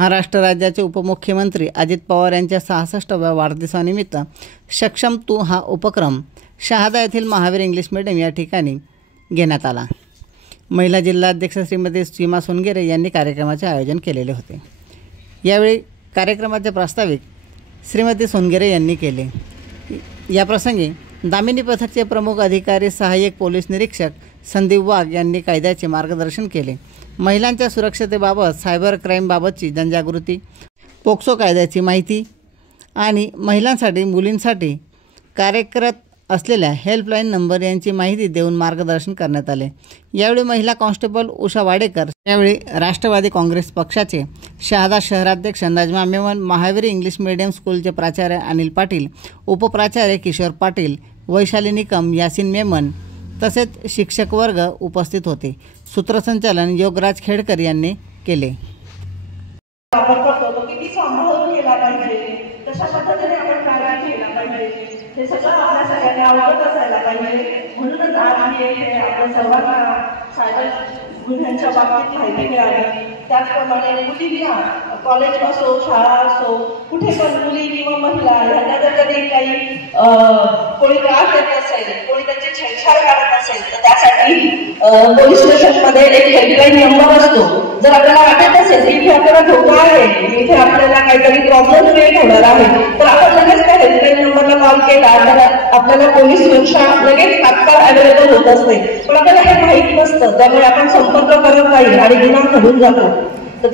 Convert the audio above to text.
महाराष्ट्र राज्याचे उपमुख्यमंत्री अजित पवार यांच्या 66व्या वाढदिवसानिमित्त सक्षम तू हा उपक्रम शहादा येथील महावीर इंग्लिश मीडियम या ठिकाणी घेण्यात आला। महिला जिल्हाध्यक्ष श्रीमती सीमा सोनगेरे यांनी कार्यक्रमाचे आयोजन केलेले होते। यावेळी कार्यक्रमाचे प्रास्ताविक श्रीमती सोनगेरे यांनी केले। या प्रसंगी दामिनी पथकचे प्रमुख अधिकारी सहाय्यक पोलीस निरीक्षक संदीप वाघ यांनी कायद्याचे मार्गदर्शन केले। महिलांच्या सुरक्षतेबाबत, सायबर क्राईमबाबतची जनजागृती, पोक्सो कायद्याची माहिती आणि महिलांसाठी मुलींसाठी कार्यरत असलेल्या हेल्पलाईन नंबर यांची माहिती देऊन मार्गदर्शन करण्यात आले। यावेळी महिला कॉन्स्टेबल उषा वाडेकर, यावेळी राष्ट्रवादी काँग्रेस पक्षाचे शहादा शहराध्यक्ष नजमा मेमन, महावीर इंग्लिश मीडियम स्कूलचे प्राचार्य अनिल पाटील, उपप्राचार्य किशोर पाटील, वैशाली निकम, यासिन मेमन तसेच शिक्षक वर्ग उपस्थित होते। सूत्रसंचालन योगराज खेडकर यांनी केले। हे सगळं आपल्या सगळ्यांना अवगत असायला पाहिजे। म्हणूनच आज आम्ही आपल्या सर्वांना सायबर गुन्ह्यांच्या बाबतीत माहिती मिळाली। त्याचप्रमाणे मुलींना कॉलेज असो, शाळा असो, कुठे पण मुली किंवा महिला यांना जर कधी काही कोणी त्रास देत असेल, कोणी त्यांची छेडछाड करत असेल तर त्यासाठी पोलीस स्टेशनमध्ये एक हेल्पलाईन नंबर असतो। जर आपल्याला वाटत असेल की इथे आपल्याला धोका आहे, इथे आपल्याला काहीतरी प्रॉब्लेम क्रिएट होणार आहे, तर आपण लगेच त्या हेल्पलाईन नंबरला कॉल केला तर आपल्याला पोलीस सुरक्षा लगेच तात्काळ अवेलेबल होत असते। पण आपल्याला हे माहीत नसतं, त्यामुळे आपण संपर्क करत नाही आणि गुन्हा घडून जातो। तर